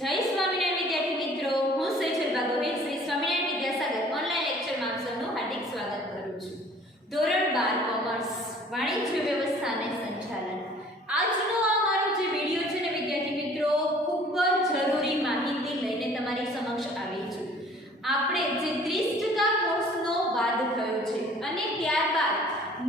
જય સ્વામિનારાયણ વિદ્યાર્થી મિત્રો, હું સેજલ બાગોહિલ શ્રી સ્વામિનારાયણ વિદ્યાસાગર ઓનલાઈન લેક્ચરમાં આપ સૌનું હાર્દિક સ્વાગત કરું છું. ધોરણ 12 કોમર્સ વાણિજ્ય વ્યવસ્થા અને સંચાલન. આજનો આ મારો જે વિડિયો છે ને વિદ્યાર્થી મિત્રો, ખૂબ જ જરૂરી માહિતી લઈને તમારી સમક્ષ આવી છું. આપણે જે 30% કોર્સનો વાદ થયો છે અને ત્યારબાદ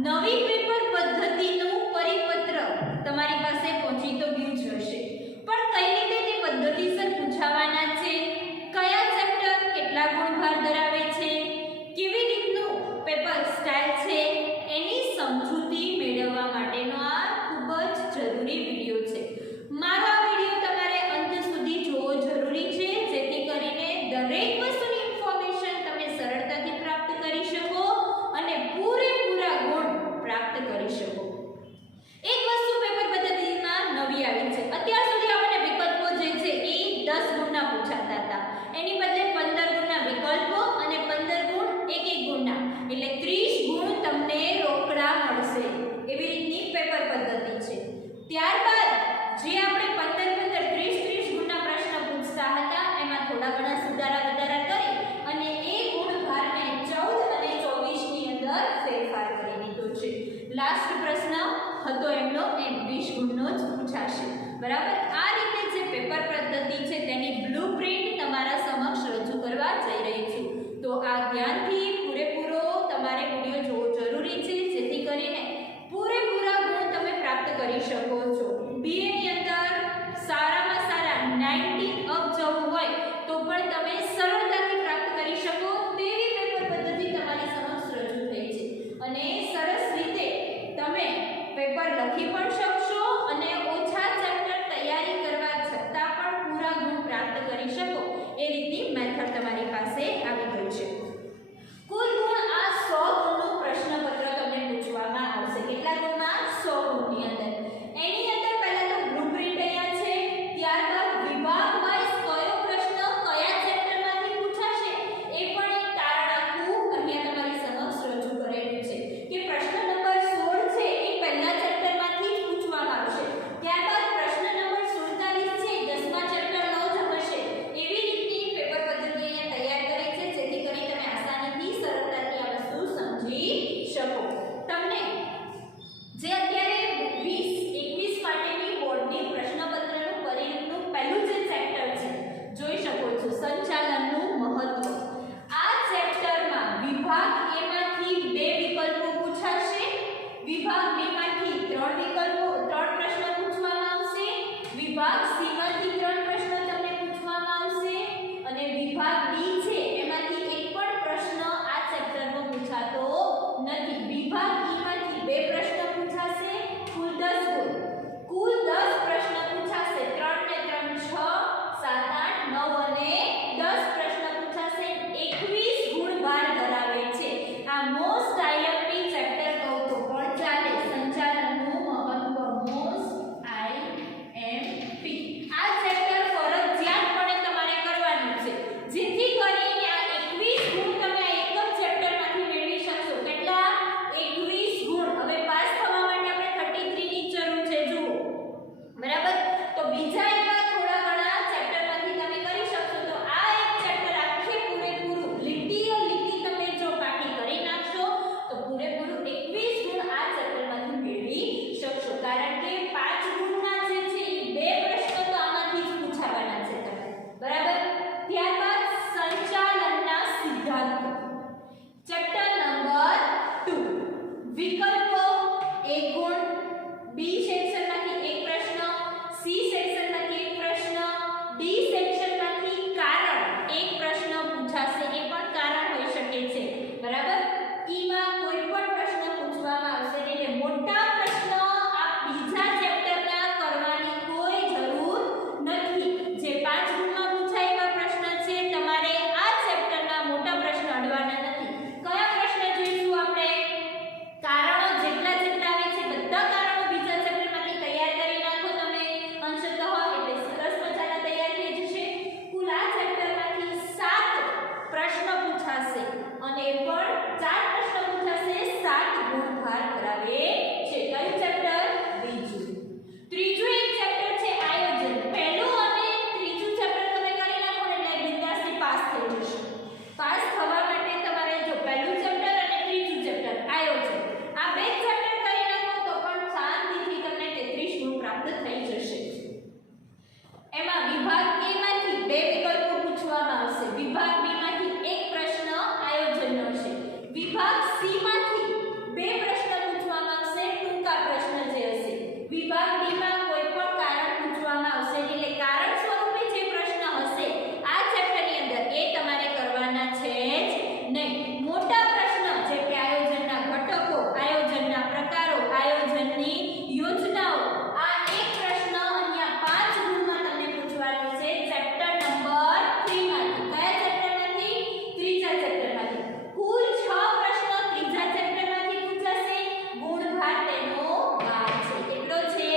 નવી પેપર પદ્ધતિનું પરિપત્ર તમારી પાસે પહોંચી તો ગયું જ હશે, પણ કઈ રીતે તે પદ્ધતિસર પૂછાવાના છે, કયા ચેપ્ટર કેટલા ગુણભાર ધરાવે છે, કેવી રીતનું પેપર સ્ટાઇલ છે, એની સમજૂતી મેળવવા માટેનો આ ખૂબ જ જરૂરી વિડિયો છે. મારો આ વિડિયો તમારે અંત સુધી જોવો જરૂરી છે, જેથી કરીને દરેક વસ્તુની ઇન્ફોર્મેશન તમે સરળતાથી પ્રાપ્ત કરી શકો અને પૂરેપૂરા ગુણ પ્રાપ્ત કરી શકો. એક વસ્તુ પેપર પદ્ધતિમાં નવી આવી છે. અત્યાર સુધી આપણને વિકલ્પો જે છે એ 10 ગુણના પૂછાતા હતા, એની બદલે 15 ગુણના વિકલ્પો અને 15 ગુણ 1-1 ગુણના, એટલે 30 ગુણ તમને રોકડા મળશે. એવી રીતની પેપર પદ્ધતિ છે. ત્યારબાદ પ્રાપ્ત થઈ જશે. એમાં વિભાગ A માંથી બે વિકલ્પો પૂછવામાં આવશે. વિભાગ B માંથી એક પ્રશ્ન આયોજનનો છે. વિભાગ C માંથી બે પ્રશ્ન પૂછવામાં આવશે, ટૂંકા પ્રશ્ન જે હશે. વિભાગ D માં કોઈ પણ કારણ પૂછવામાં આવશે, એટલે કારણ સ્વરૂપે જે પ્રશ્ન હશે આ ચેપ્ટરની અંદર એ તમારે કરવાના છે જ નહીં. મોટા પ્રશ્ન જે કે આયોજનના ઘટકો, આયોજનના પ્રકારો, આયોજનની યોજનાઓ, આ એક પ્રશ્ન અહીંયા 5 ગુણમાં તમને પૂછવાનો છે ચેપ્ટર નંબર 3 માંથી. કયા ચેપ્ટરમાંથી? ત્રીજા ચેપ્ટરમાંથી. કુલ 6 પ્રશ્નો ત્રીજા ચેપ્ટરમાંથી પૂછાશે. ગુણભાર તેનો 12 છે. કેટલો છે?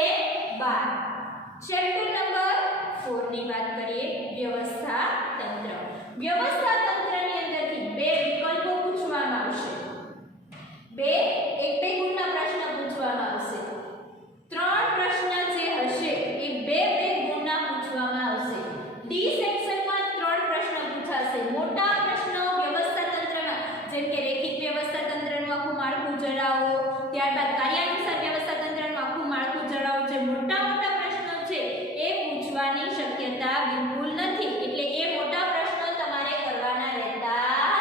12. ચેપ્ટર નંબર 4 ની વાત કરીએ, વ્યવસ્થા તંત્ર. વ્યવસ્થા તંત્રની અંદરથી બે વિકલ્પો પૂછવામાં આવશે. એક બે ગુણના પ્રશ્ન પૂછવામાં આવશે. 3 પ્રશ્ન જે હશે એ બે ગુણના પૂછવામાં આવશે. ડી સેક્શનમાં 3 પ્રશ્ન પૂછાશે. મોટા પ્રશ્નો વ્યવસ્થા તંત્રના, જેમ કે રેખિક વ્યવસ્થા તંત્રનું આખું માળખું જણાવો, ત્યારબાદ કાર્યાનુસાર વ્યવસ્થા તંત્રનું આખું માળખું જણાવો. જે મોટા પ્રશ્નો છે એ પૂછવાની શક્યતા બિલકુલ નથી, એટલે એ મોટા પ્રશ્નો તમારે કરવાના રહેતા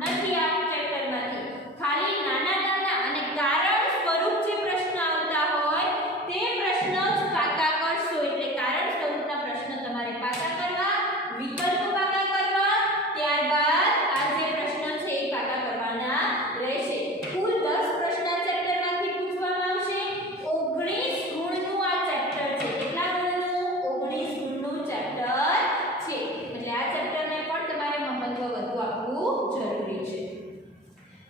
નથી આ ચેપ્ટરમાંથી. ખાલી નાના અને કારણ સ્વરૂપ જે પ્રશ્ન આવતા હોય તે પ્રશ્ન જ પાકા કરશો. એટલે કારણ સ્વરૂપના પ્રશ્ન તમારે પાકા કરવા, વિકલ્પ પાકા કરવા, ત્યારબાદ આ જે પ્રશ્ન છે એ પાકા કરવાના રહેશે. કુલ 10 પ્રશ્ન ચેપ્ટરમાંથી પૂછવામાં આવશે. 19 ગુણનું આ ચેપ્ટર છે. કેટલા ગુણનું? 19 ગુણનું ચેપ્ટર છે. એટલે આ ચેપ્ટરને પણ તમારે મહત્વ વધુ આપવું જરૂરી છે.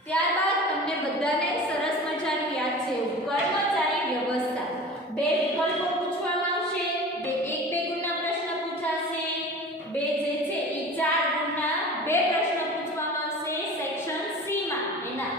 ત્યારબાદ તમને બધાને સરસ મજાનું યાદ છે કર્મચારી વ્યવસ્થા. બે વિકલ્પો પૂછવામાં આવશે. એક બે ગુણના પ્રશ્ન પૂછાશે. બે જે છે એ 4 ગુણના બે પ્રશ્ન પૂછવામાં આવશે સેક્શન C માં એના.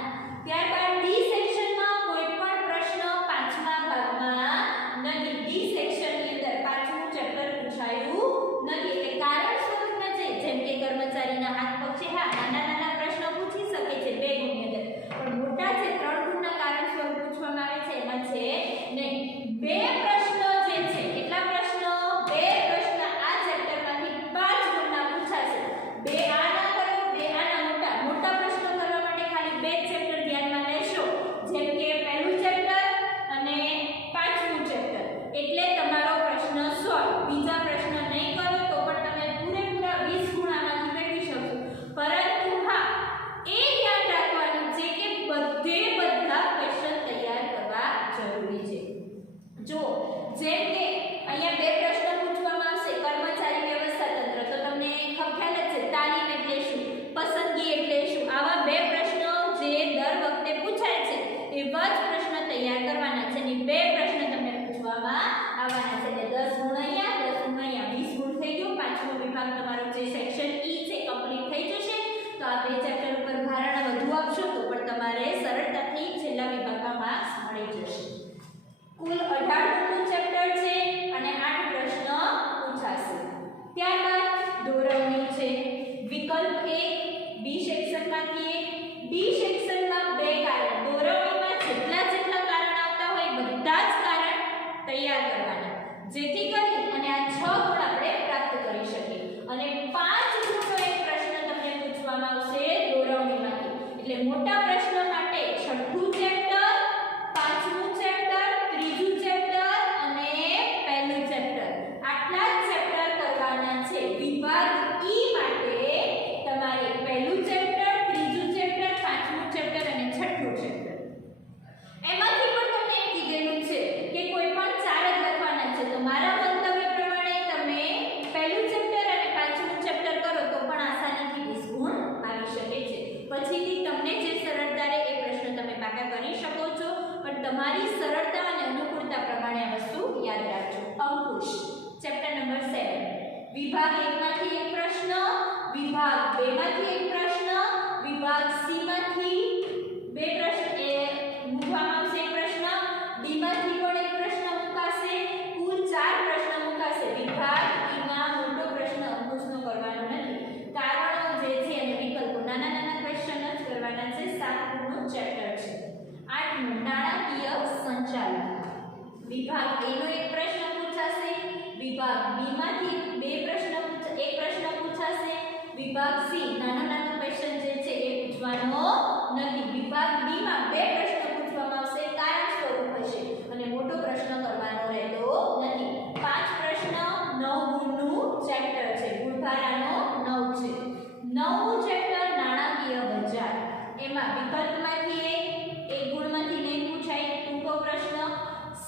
ત્યારબાદ ડી સેક્શનમાં કોઈ પણ પ્રશ્ન 5મા ભાગમાં નથી. ડી સેક્શનની અંદર 5મું ચેપ્ટર પૂછાયું નથી. એટલે કારણ સ્વરૂપના છે, જેમ કે કર્મચારીના હાથ પગ છે, હા નાના પ્રશ્નો પૂછી શકે છે 2 ગુણની અંદર, પણ મોટા છે 3 ગુણના કારણ સ્વરૂપ પૂછવામાં આવે છે એમાં છે નહીં. બે પ્રશ્નો જે છે, કેટલા પ્રશ્નો? બે પ્રશ્ન આ ચેપ્ટરમાંથી 5 ગુણના પૂછાશે. બે આના કરો, બે આના મોટા પ્રશ્નો કરવા માટે ખાલી બે ચેપ્ટર ધ્યાનમાં લેશો, જેમ કે પહેલું ચેપ્ટર અને 5મું ચેપ્ટર. એટલે તમારો પ્રશ્ન 100. બીજા પ્રશ્ન નહીં કરો તો પણ તમે પૂરેપૂરા 20 ગુણ આમાંથી મેળવી શકશો. પરંતુ હા, એ ધ્યાન રાખવાનું છે કે બધા ક્વેશ્ચન તૈયાર કરવા જરૂરી છે. જો જેમ કે અહીંયા બે પ્રશ્ન પૂછવામાં આવશે કર્મચારી વ્યવસ્થા તંત્ર, તો તમને ખ્યાલ જ છે તાલીમ એટલે શું, પસંદગી એટલે શું. આવા બે પ્રશ્નો જે દર વખતે પૂછાય છે એવા જ પ્રશ્ન તૈયાર કરવાના છે. અને બે પ્રશ્ન તમને પૂછવામાં આવવાના છે. એટલે 10 ગુણ અહીંયા, 10 ગુણ અહીંયા, 20 ગુણ થઈ ગયો. 5મો વિભાગ તમારો જે સેક્શન E છે કમ્પ્લીટ થઈ જશે. તો આ બે ચેપ્ટર ઉપર ભારણ વધુ આપશો તો પણ તમારે સરળતાથી છેલ્લા વિભાગમાં માર્ક્સ મળી જશે. કુલ 18 ગુણનું ચેપ્ટર છે અને 8 પ્રશ્ન પૂછાશે. ત્યારબાદ દોરવણી છે. વિકલ્પ 1 બી સેક્શનમાંથી 1, ડી સેક્શનમાં 2 કારણ. દોરવણીમાં જેટલા કારણ આવતા હોય બધા જ કારણ તૈયાર કરવાના, જેથી કરી અને આ 6 ગુણ આપણે પ્રાપ્ત કરી શકીએ. અને 5 ગુણનો એક પ્રશ્ન તમને પૂછવામાં આવશે દોરવણીમાંથી. એટલે મોટા પ્રશ્ન માટે 6થું ચેપ્ટર, 5મું ચેપ્ટર, 3જું ચેપ્ટર અને પહેલું ચેપ્ટર, આટલા જ ચેપ્ટર કરવાના છે. વિભાગ E માટે તમારે પહેલું ચેપ્ટર, 3જું ચેપ્ટર, 5મું ચેપ્ટર અને 6થું ચેપ્ટર. એમાંથી પણ તમને એમ કીધેલું છે કે કોઈ પણ 4 જ લખવાના છે. તો મારા મંતવ્ય પ્રમાણે તમે પહેલું ચેપ્ટર અને 5મું ચેપ્ટર કરો તો પણ આસાનીથી 20 ગુણ આવી શકે છે. પછીથી તમને જે સરળતા રહે એ પ્રશ્ન તમે પાકા કરી શકો છો, પણ તમારી સરળતા અને અનુકૂળતા પ્રમાણે આ વસ્તુ યાદ રાખજો. અંકુશ ચેપ્ટર નંબર 7. વિભાગ 1 માંથી એક પ્રશ્ન, વિભાગ 2 માંથી એક પ્રશ્ન, વિભાગ C માંથી 2 પ્રશ્ન મૂકવામાં આવશે. એક પ્રશ્ન D માંથી પણ એક પ્રશ્ન મુકાશે. કુલ 4 પ્રશ્ન મુકાશે. વિભાગ E માં મોટો પ્રશ્ન અંકુશનો કરવાનો નથી. કારણો જે છે અને વિકલ્પો નાના ક્વેશ્ચન જ કરવાના છે. 7 ગુણનું ચેપ્ટર છે. 8મું નાણાકીય સંચાલન. વિભાગ A નો એક પ્રશ્ન વિભાગ બી માંથી એક પ્રશ્ન પૂછાશે, વિભાગ સી નાનો ક્વેશ્ચન જે છે એ પૂછવાનો નથી, વિભાગ ડી માં બે પ્રશ્ન પૂછવામાં આવશે, કારણ સ્વરૂપ હશે અને મોટો પ્રશ્ન કરવાનો રહેતો નથી. 5 પ્રશ્ન 9 ગુણનું ચેપ્ટર છે, ગુણભારાનો 9 છે. 9મું ચેપ્ટર નાણાકીય બજાર, એમાં વિકલ્પમાંથી એક ગુણમાંથી નહીં પૂછાય ટૂંકો પ્રશ્ન,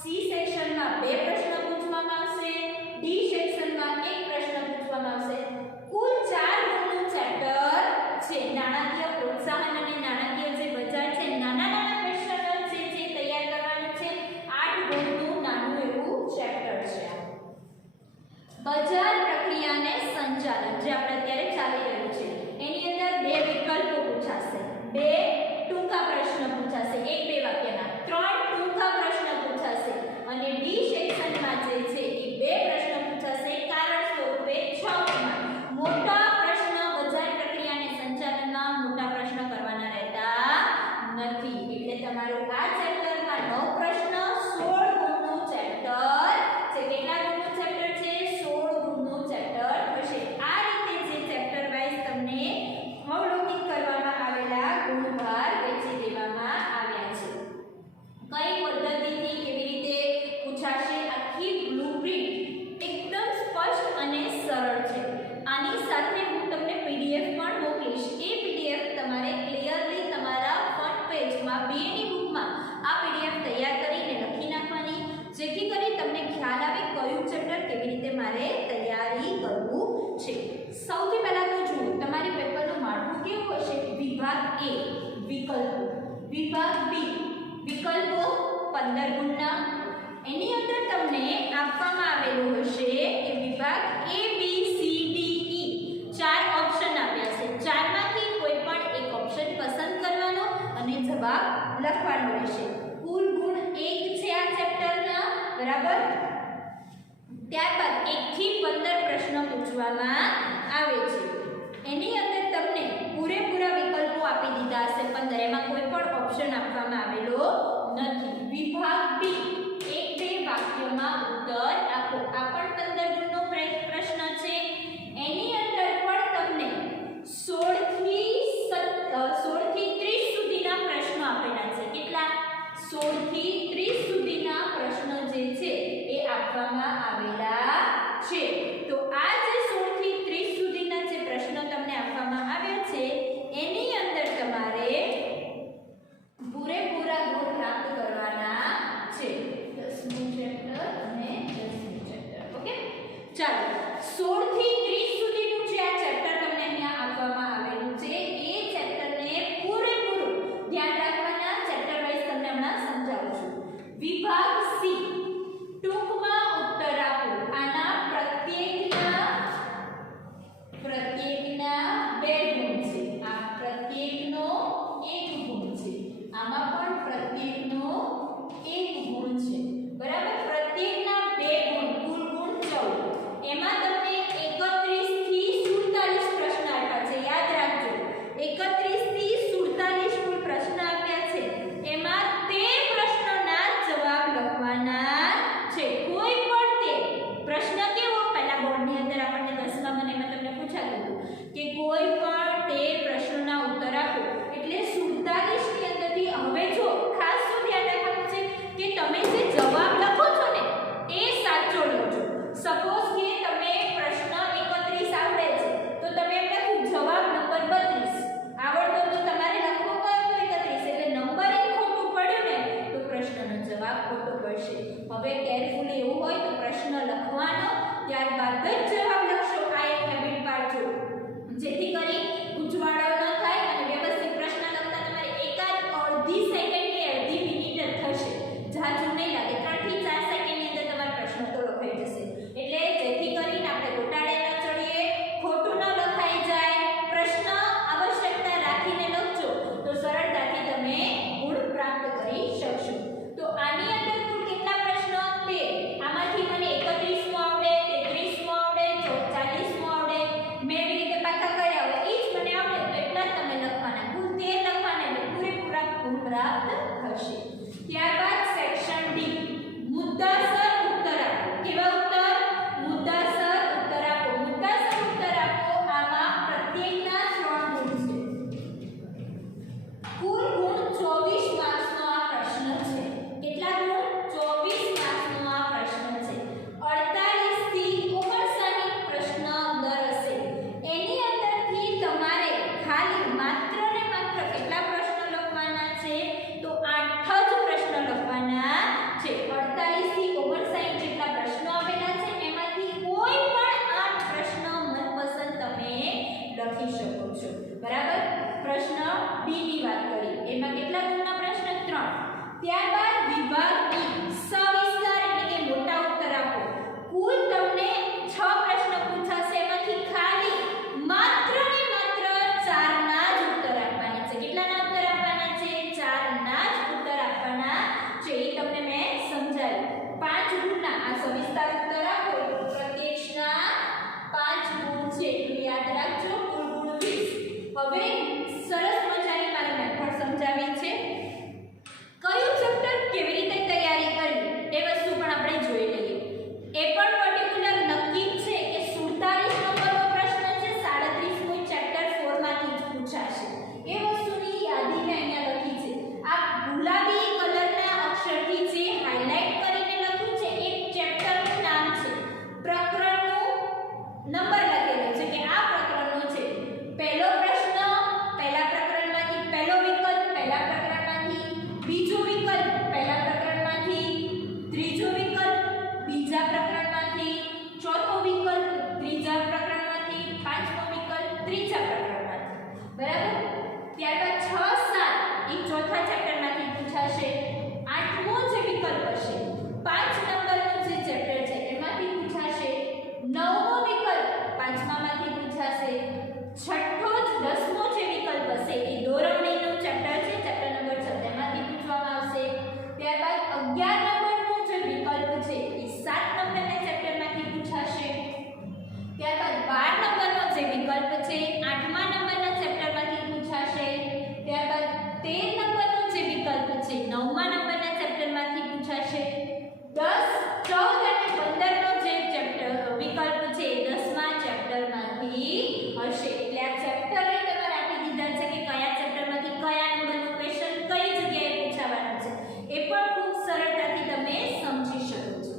સી સેક્શનમાં બે પ્રશ્ન પૂછવામાં આવશે, ડી સેક્શનમાં એક પ્રશ્ન પૂછવામાં આવશે. કુલ 4 ગુણનું ચેપ્ટર છે. નાણાકીય પ્રોત્સાહન અને નાણાકીય જે બજાર છે, નાના ક્વેશ્ચનો છે જે તૈયાર કરવાનું છે. 8 ગુણનું નાનું એવું ચેપ્ટર છે. બજાર પ્રક્રિયા અને સંચાલન જે આપણે અત્યારે ચાલી રહ્યું છે, એની અંદર બે વિકલ્પો પૂછાશે, બે ટૂંકા પ્રશ્ન પૂછાશે, 1-2 વાક્યના, 3 ટૂંકા પ્રશ્ન પૂછાશે અને ડી સેક્શનમાં જે છે એ બે પ્રશ્ન પૂછાશે, કારણ સ્વરૂપે 6 માં. મોટા પ્રશ્ન બજાર પ્રક્રિયા અને સંચાલનમાં મોટા પ્રશ્ન કરવાના રહેતા નથી. એટલે તમારું આ ચેપ્ટરમાં 9 પ્રશ્ન 16 ગુણનું ચેપ્ટર છે. કેટલા ગુણનું ચેપ્ટર છે? 16 ગુણનું ચેપ્ટર હશે. આ રીતે જે ચેપ્ટર વાઇઝ તમને અવલોકિત કરવામાં આવેલા ગુણભાર વહેંચી દેવામાં આવ્યા છે. કઈ પદ્ધતિથી કેવી રીતે પૂછાશે, આખી બ્લુપ્રિન્ટ એકદમ સ્પષ્ટ અને સરળ છે. આની સાથે હું તમને પીડીએફ પણ મોકલીશ. એ પીડીએફ તમારે ક્લિયરલી તમારા ફ્રન્ટ પેજમાં બેની બુકમાં આ પીડીએફ તૈયાર કરીને લખી નાખવાની, જેથી કરી તમને ખ્યાલ આવે કયું ચેપ્ટર કેવી રીતે મારે તૈયારી કરવું છે. સૌથી પહેલા તો જુઓ તમારી પેપરનું માળખું કેવું હશે. વિભાગ એ વિકલ્પો, વિભાગ બી વિકલ્પો 15 ગુણના, એની અંદર તમને આપવામાં આવેલું હશે કે વિભાગ A B C D E 4 option આપ્યા છે. 4 માંથી કોઈ પણ એક ઓપ્શન પસંદ કરવાનો અને જવાબ લખવાનો રહેશે. કુલ ગુણ 1 છે આ ચેપ્ટરના, બરાબર. ત્યારબાદ 1 થી 15 પ્રશ્ન પૂછવામાં આવે છે. એની અંદર તમને પૂરેપૂરા વિકલ્પો આપી દીધા હશે 15, એમાં કોઈ પણ ઓપ્શન આપવામાં આવેલો નથી. વિભાગ બી 1-2 વાક્યમાં ઉત્તર આપો. આ પણ 15 ગુણનો પ્રશ્ન છે. એની અંદર પણ તમને 16 થી 30 સુધીના પ્રશ્નો આપેલા છે. કેટલા? 16 થી 30 સુધીના પ્રશ્નો જે છે એ આપવામાં આવેલા છે. તો આ જે 16 થી 30 સુધીના જે પ્રશ્નો તમને આપવામાં આવ્યા છે, એની અંદર તમારે પૂરેપૂરા ગુણ પ્રાપ્ત કરવાના છે. 10મું ચેપ્ટર અને 10મું ચેપ્ટર. ઓકે, ચાલો 16 થી 30 સુધીનું જે આ ચેપ્ટર તમને અહીંયા આપવામાં આવેલું છે, એ ચેપ્ટરને પૂરેપૂરું ધ્યાન રાખવાના. ચેપ્ટર વાઇઝ તમને હમણાં સમજાવું છું. વિભાગ સી ટૂંકમાં ઉત્તર આપો. આના પ્રત્યેકના 2 ગુણ છે. આ પ્રત્યેકનો 1 ગુણ છે. આમાં પણ પ્રત્યેકનો 1 ગુણ છે, બરાબર. પ્રત્યેકના 2 ગુણ, કુલ ગુણ 14. એમાં તમને 31 થી 47 પ્રશ્ન આપ્યા છે. યાદ રાખજો, 31 થી 47 કુલ પ્રશ્ન આપ્યા છે. એમાં 13 પ્રશ્નોના જવાબ લખવાના છે. કોઈ પણ તે પ્રશ્ન કેવો, પહેલા બોર્ડની અંદર આપણને 10મા મહિનામાં તમને પૂછાતું હતું કે કોઈ પણ તે પ્રશ્નોના ઉત્તર આપો. એટલે 47 ની અંદરથી હવે જો ખાસ શું ધ્યાન રાખવાનું છે કે તમે જે જવાબ લખો છો ને એ સાચો લખજો. સપોઝ કે તમે પ્રશ્ન 31 આવડે છે તો તમે એમ લખ્યું જવાબ નંબર 32, આવડતો તો તમારે લખવો કયો તો 31, એટલે નંબરિંગ ખોટું પડ્યું ને તો પ્રશ્નનો જવાબ ખોટો પડશે. હવે કેરફુલી એવું હોય તો પ્રશ્ન લખવાનો, ત્યારબાદ જ જવાબ લખશો. આ એક હેબિટ પાડજો, જેથી કરી ગુંચવાડો ન થાય અને વ્યવસ્થિત પ્રશ્ન લખતા તમારે એકાદ અડધી સેકન્ડ કે અડધી મિનિટ જ થશે. જાજુ નહીં લાગે, 3 થી 4 સેકન્ડની અંદર તમારો પ્રશ્ન તો લખાઈ જશે. એટલે જેથી કરીને આપણે ગોટાળે ન ચડીએ, ખોટું ન લખાઈ જાય. પ્રશ્ન આવશ્યકતા રાખીને લખજો તો સરળતાથી તમે ગુણ પ્રાપ્ત કરી શકશો. તો આની અંદર કુલ કેટલા પ્રશ્નો? 13. આમાંથી મને 31મો આવડે, 33મો આવડે, ત્રીજા પ્રકરણમાંથી, બરાબર. ત્યારબાદ 6, 7 એ ચોથા ચેપ્ટરમાંથી પૂછાશે. 8મો જે વિકલ્પ હશે 5 નંબરનું જે ચેપ્ટર છે એમાંથી પૂછાશે. 9મો વિકલ્પ 5મામાંથી પૂછાશે. 6ઠ્ઠો 10મો જે વિકલ્પ હશે એ દોરવણીનું ચેપ્ટર છે, ચેપ્ટર નંબર 6 તેમાંથી પૂછવામાં આવશે. ત્યારબાદ 11 નંબરનો જે વિકલ્પ છે એ 7 નંબરના ચેપ્ટરમાંથી પૂછાશે. ત્યારબાદ 12 નંબરનો જે વિકલ્પ છે 8મા નંબરના ચેપ્ટરમાંથી પૂછાશે. ત્યારબાદ 13 નંબરનો જે વિકલ્પ છે 9મા નંબરના ચેપ્ટરમાંથી પૂછાશે. 10, 14 અને 15નો જે ચેપ્ટર વિકલ્પ છે 10મા ચેપ્ટરમાંથી હશે. એટલે આ ચેપ્ટર તમારે આપી દીધા છે કે કયા ચેપ્ટરમાંથી કયા નંબરનો ક્વેશ્ચન કઈ જગ્યાએ પૂછાવાનો છે, એ પણ ખૂબ સરળતાથી તમે સમજી શકો છો.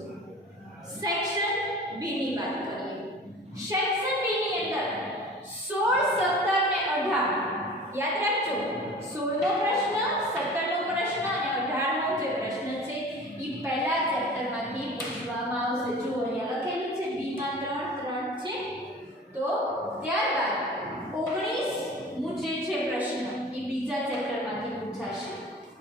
સેક્શન બી ની વાત કરીએ. સેક્શન બી ની અંદર 16, 17 ને 18 યાદ રાખજો. 16નો પ્રશ્ન, 17નો પ્રશ્ન અને 18નો જે પ્રશ્ન છે એ પહેલા ચેપ્ટરમાંથી પૂછવામાં આવશે. જુઓ અહીંયા લખેલું છે બી માં 3 છે. તો ત્યારબાદ 19મો જે છે પ્રશ્ન એ બીજા ચેપ્ટરમાંથી પૂછાશે.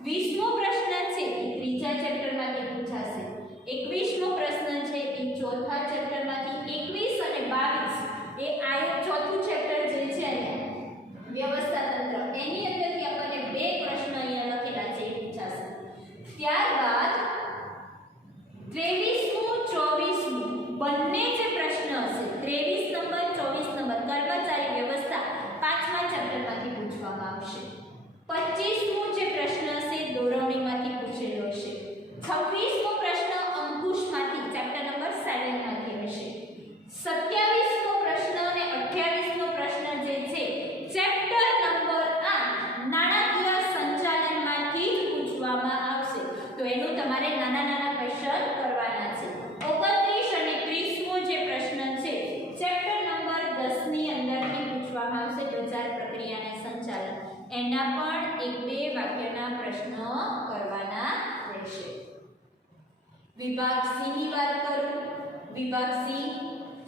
20મો પ્રશ્ન છે એ ત્રીજા ચેપ્ટરમાંથી પૂછાશે. 21મો પ્રશ્ન છે એ ચોથા ચેપ્ટરમાંથી. 21 અને 22 એ આ ચોથું ચેપ્ટર જે છે વ્યવસ્થા તંત્ર એની અંદરથી આપણને બે પ્રશ્ન અહીંયા લખેલા છે એ પૂછાશે. ત્યારબાદ 23મો 24મો બંને જે પ્રશ્ન હશે 23 નંબર 24 નંબર કર્મચારી વ્યવસ્થા 5મા ચેપ્ટરમાંથી પૂછવામાં આવશે. 25મો જે પ્રશ્ન હશે દોરવણીમાંથી પૂછેલો હશે. 26મો પ્રશ્ન અંકુશમાંથી ચેપ્ટર નંબર 7 માંથી હશે. 27મો પ્રશ્ન અને 28મો પ્રશ્ન જે છે ચેપ્ટર નંબર 8 નાણાકીય સંચાલનમાંથી જ પૂછવામાં આવશે. તો એનું તમારે નાના નાના ક્વેશ્ચન કરવાના છે. 29 અને 30મો જે પ્રશ્ન છે ચેપ્ટર નંબર 10 ની અંદરથી પૂછવામાં આવશે. બજાર પ્રક્રિયા અને સંચાલન એના પણ 1-2 વાક્યના પ્રશ્નો કરવાના રહેશે. વિભાગ સી ની વાત કરું. વિભાગ સી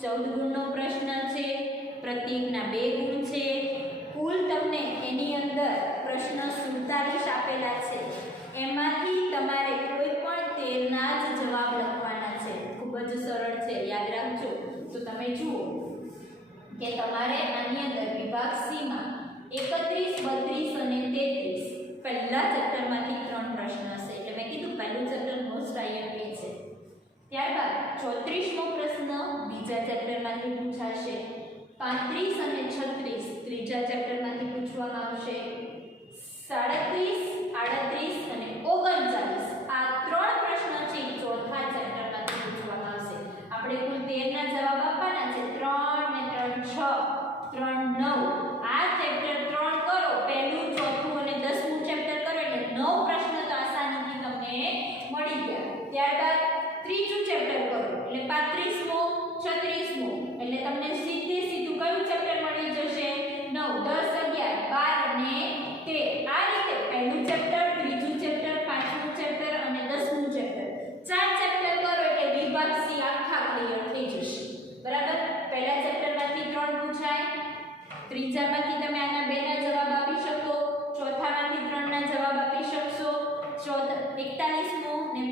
14 ગુણનો પ્રશ્ન છે. પ્રત્યેકના 2 ગુણ છે. કુલ તમને એની અંદર પ્રશ્ન 47 આપેલા છે. એમાંથી તમારે કોઈ પણ 13 ના જ જવાબ લખવાના છે. ખૂબ જ સરળ છે, યાદ રાખજો. તો તમે જુઓ કે તમારે આની અંદર વિભાગ સી માં 31, 32 અને 33 પહેલા ચેપ્ટરમાંથી 3 પ્રશ્ન હશે. એટલે મેં કીધું પહેલું ચેપ્ટર મોસ્ટ આઈએમપી છે. ત્યારબાદ 34મો પ્રશ્ન બીજા ચેપ્ટરમાંથી પૂછાશે. 35 અને 36 ત્રીજા ચેપ્ટરમાંથી પૂછવામાં આવશે. 37, 38 અને 39 આ 3 પ્રશ્નો છે ચોથા ચેપ્ટરમાંથી પૂછવામાં આવશે. આપણે કુલ 13 ના જવાબ આપવાના છે. 3 ને 3 6, 3 9 આ ચેપ્ટર 3 કરો, પહેલું, ચોથું અને 10મું ચેપ્ટર કરો એટલે 9 પ્રશ્ન તો આસાનીથી તમને મળી ગયા. ત્યારબાદ ત્રીજું ચેપ્ટર કરો એટલે 35મો 36મો એટલે તમને સીધું કયું ચેપ્ટર મળી જશે? 9, 10, 11, 12 અને 13. આ રીતે પહેલું ચેપ્ટર, ત્રીજું ચેપ્ટર, પાંચમું ચેપ્ટર અને 10મું ચેપ્ટર 4 ચેપ્ટર કરો એટલે વિભાગ સી આખા ક્લિયર થઈ જશે. બરાબર. પહેલા ચેપ્ટરમાંથી 3 પૂછાય, ત્રીજામાંથી તમે આના 2 ના જવાબ આપી શકો, ચોથામાંથી 3 ના જવાબ આપી શકશો, 41મો ને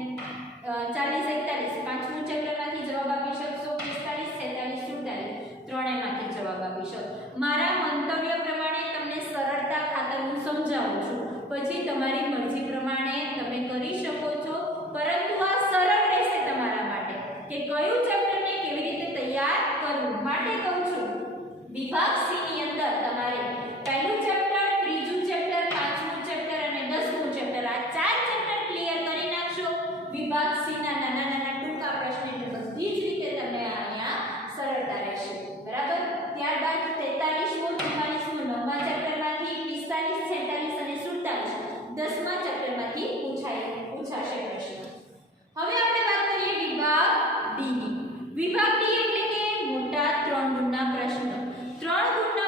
40, 41 પાંચમું ચેપ્ટરમાંથી જવાબ આપી શકશો, 45, 46, 47 ત્રણેયમાંથી જવાબ આપી શકો. મારા મંતવ્ય પ્રમાણે તમને સરળતા ખાતર હું સમજાવું છું, પછી તમારી મરજી પ્રમાણે તમે કરી શકો છો. પરંતુ આ સરળ રહેશે તમારા માટે કે કયું ચેપ્ટરને કેવી રીતે તૈયાર કરવું. માટે કહું છું વિભાગ સી ની અંદર તમારે પહેલું ચેપ્ટર, ત્રીજું ચેપ્ટર, પાંચમું ચેપ્ટર અને 10મું ચેપ્ટર આ 4 ચેપ્ટર ક્લિયર કરી નાખશો. વિભાગ સી ના નાના નાના ટૂંકા પ્રશ્ન એટલે બધી જ રીતે તમને અહીંયા સરળતા રહેશે. બરાબર. ત્યારબાદ 43મો, 44મો 9મા ચેપ્ટરમાંથી, 45, 46 અને 47 10મા ચેપ્ટરમાંથી પૂછાશે પ્રશ્ન. હવે આપણે વાત કરીએ વિભાગ ડી ની. વિભાગ ડી એટલે કે મોટા 3 ગુણના પ્રશ્નો. 3 ગુણના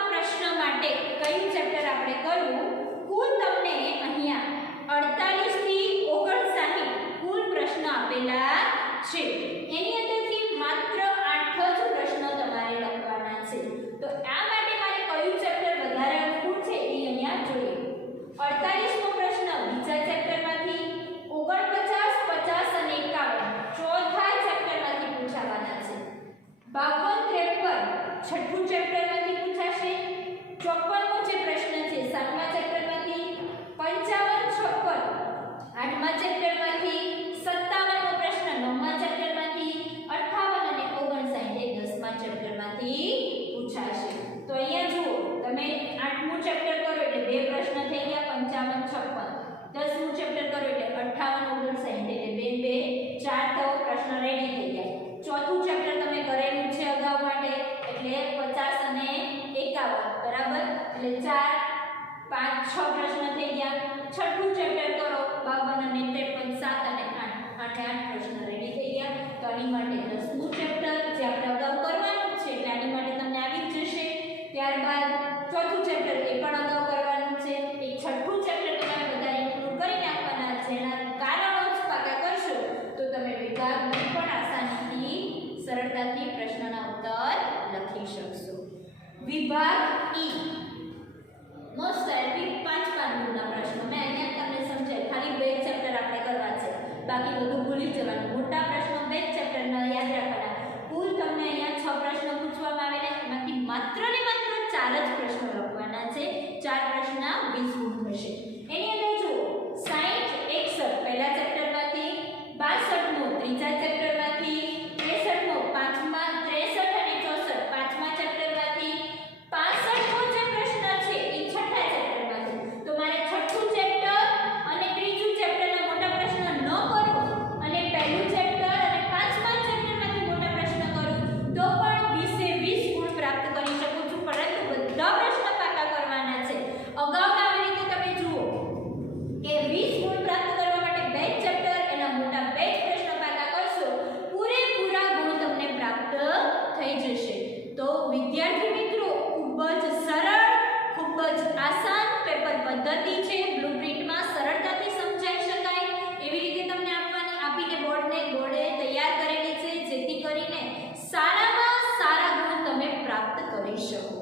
52-53 છઠ્ઠું ચેપ્ટરમાંથી પૂછાશે. 54મો જે પ્રશ્ન છે 7મા ચેપ્ટરમાંથી. 55-56 8મા ચેપ્ટરમાંથી. 57મો પ્રશ્ન 9મા ચેપ્ટરમાંથી. 58 અને 59 એ 10મા ચેપ્ટરમાંથી પૂછાશે. તો અહીંયા જુઓ તમે 8મું ચેપ્ટર કરો એટલે બે પ્રશ્ન થઈ ગયા 55-56. 10મું ચેપ્ટર કરો એટલે 58-59 એટલે બે બે ચાર તો પ્રશ્ન રેડી થઈ ગયા. ચોથું ચેપ્ટર તમે કરેલું છે અગાઉ માટે એટલે 50 અને 51 બરાબર એટલે 4 5 6 પ્રશ્ન થઈ ગયા. છઠ્ઠું ચેપ્ટર કરો 52 અને 53 7 અને 8 8 પ્રશ્ન રેડી થઈ ગયા. તો આની માટે 10મું ચેપ્ટર જે આપણે અગાઉ કરવાનું છે એટલે આની માટે તમને આવી જ જશે. ત્યારબાદ ચોથું ચેપ્ટર એ પણ અગાઉ કરવાનું છે. એક છઠ્ઠું ચેપ્ટર તમારે વધારે ઇન્ક્લુડ કરીને આપવાના છે. એના કારણો જ પાકા કરશો તો તમે વિભાગને પણ આસાનીથી સરળતાથી પ્રશ્નના ઉત્તર લખી શકશો. વિભાગ ઈ મોસ્ટ આઈપી 5 માર્કના પ્રશ્નો મેં અહીંયા તમને સમજાય ખાલી બે ચેપ્ટર આપણે કરવા છે બાકી બધું ભૂલી જવાનું. મોટા પ્રશ્નો બે ચેપ્ટરના યાદ રાખવાના. કુલ તમને અહીંયા 6 પ્રશ્નો પૂછવામાં આવેલા એમાંથી માત્ર ને માત્ર 4 જ પ્રશ્નો લખવાના છે. 4 પ્રશ્નના 20 ગુણ થશે. એની અંદર જુઓ 60 61 પહેલા ચેપ્ટરમાંથી. 62મો ત્રીજા ચેપ્ટરમાંથી. 63મો 5મા 63 અને 64 પાંચમા ચેપ્ટરમાંથી. 65મો જે પ્રશ્ન છે એ છઠ્ઠા ચેપ્ટરમાંથી. તો મારે છઠ્ઠું ચેપ્ટર અને ત્રીજું ચેપ્ટરના મોટા પ્રશ્ન ન કરું અને પહેલું ચેપ્ટર અને પાંચમા ચેપ્ટરમાંથી મોટા પ્રશ્ન કરું તો પણ 20 એ 20 ગુણ પ્રાપ્ત કરી શકું છું. પરંતુ બધા પ્રશ્ન પાકા કરવાના છે. અગાઉના આવી રીતે તમે જુઓ કે 20 ગુણ પ્રાપ્ત કરવા માટે બે ચેપ્ટર એના મોટા બે પ્રશ્ન પાકા કરશો પૂરેપૂરા ગુણ તમને પ્રાપ્ત થઈ જશે. તો વિદ્યાર્થી મિત્રો ખૂબ જ સરળ ખૂબ જ આસાન પેપર પદ્ધતિ છે. બ્લુપ્રિન્ટમાં સરળતાથી સમજાઈ શકાય એવી રીતે તમને આપીને બોર્ડે તૈયાર કરેલી છે જેથી કરીને સારામાં સારા ગુણ તમે પ્રાપ્ત કરી શકો.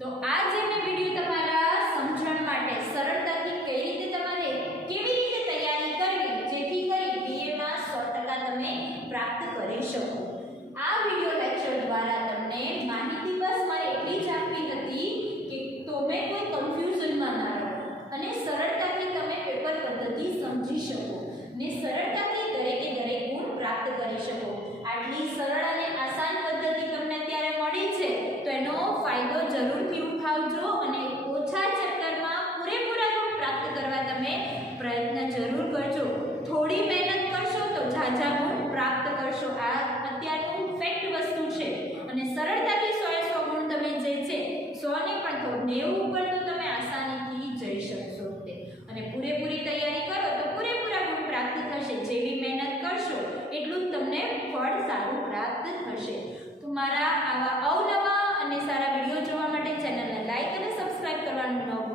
તો આ જે મેં વિડીયો તમારા સમજણ માટે સરળતાથી કઈ રીતે તમારે કેવી રીતે તૈયારી કરવી જેથી કરી બીએમાં 100% તમે પ્રાપ્ત કરી શકો. આ વિડીયો લેક્ચર દ્વારા તમને માહિતી બસ મારે એટલી જ આપવી હતી કે તમે કોઈ કન્ફ્યુઝનમાં ના રહો અને સરળતાથી તમે પેપર પદ્ધતિ સમજી શકો ને સરળતાથી દરેકે દરેક ગુણ પ્રાપ્ત કરી શકો. આટલી સરળ અને આસાન પદ્ધતિ તમને અત્યારે મળી છે તો એનો ફાયદો જરૂરથી ઉઠાવજો અને ઓછા ચેપ્ટરમાં પૂરેપૂરા ગુણ પ્રાપ્ત કરવા તમે પ્રયત્ન જરૂર કરજો. થોડી મહેનત કરશો તો ઝાઝા ગુણ પ્રાપ્ત કરશો. આ અત્યારનું ફેક્ટ વસ્તુ છે અને સરળતાથી 100 ગુણ તમે જે છે 100 ને પણ તો 90 ઉપર તો તમે આસાનીથી જઈ શકશો. અને પૂરેપૂરી તૈયારી કરો તો પૂરેપૂરા ગુણ પ્રાપ્ત થશે. જેવી મહેનત કરશો એટલું જ તમને ફળ સારું પ્રાપ્ત થશે. તો મારા આવા અવનવા અને સારા વિડીયો જોવા માટે ચેનલને લાઈક અને સબસ્ક્રાઇબ કરવાનું ન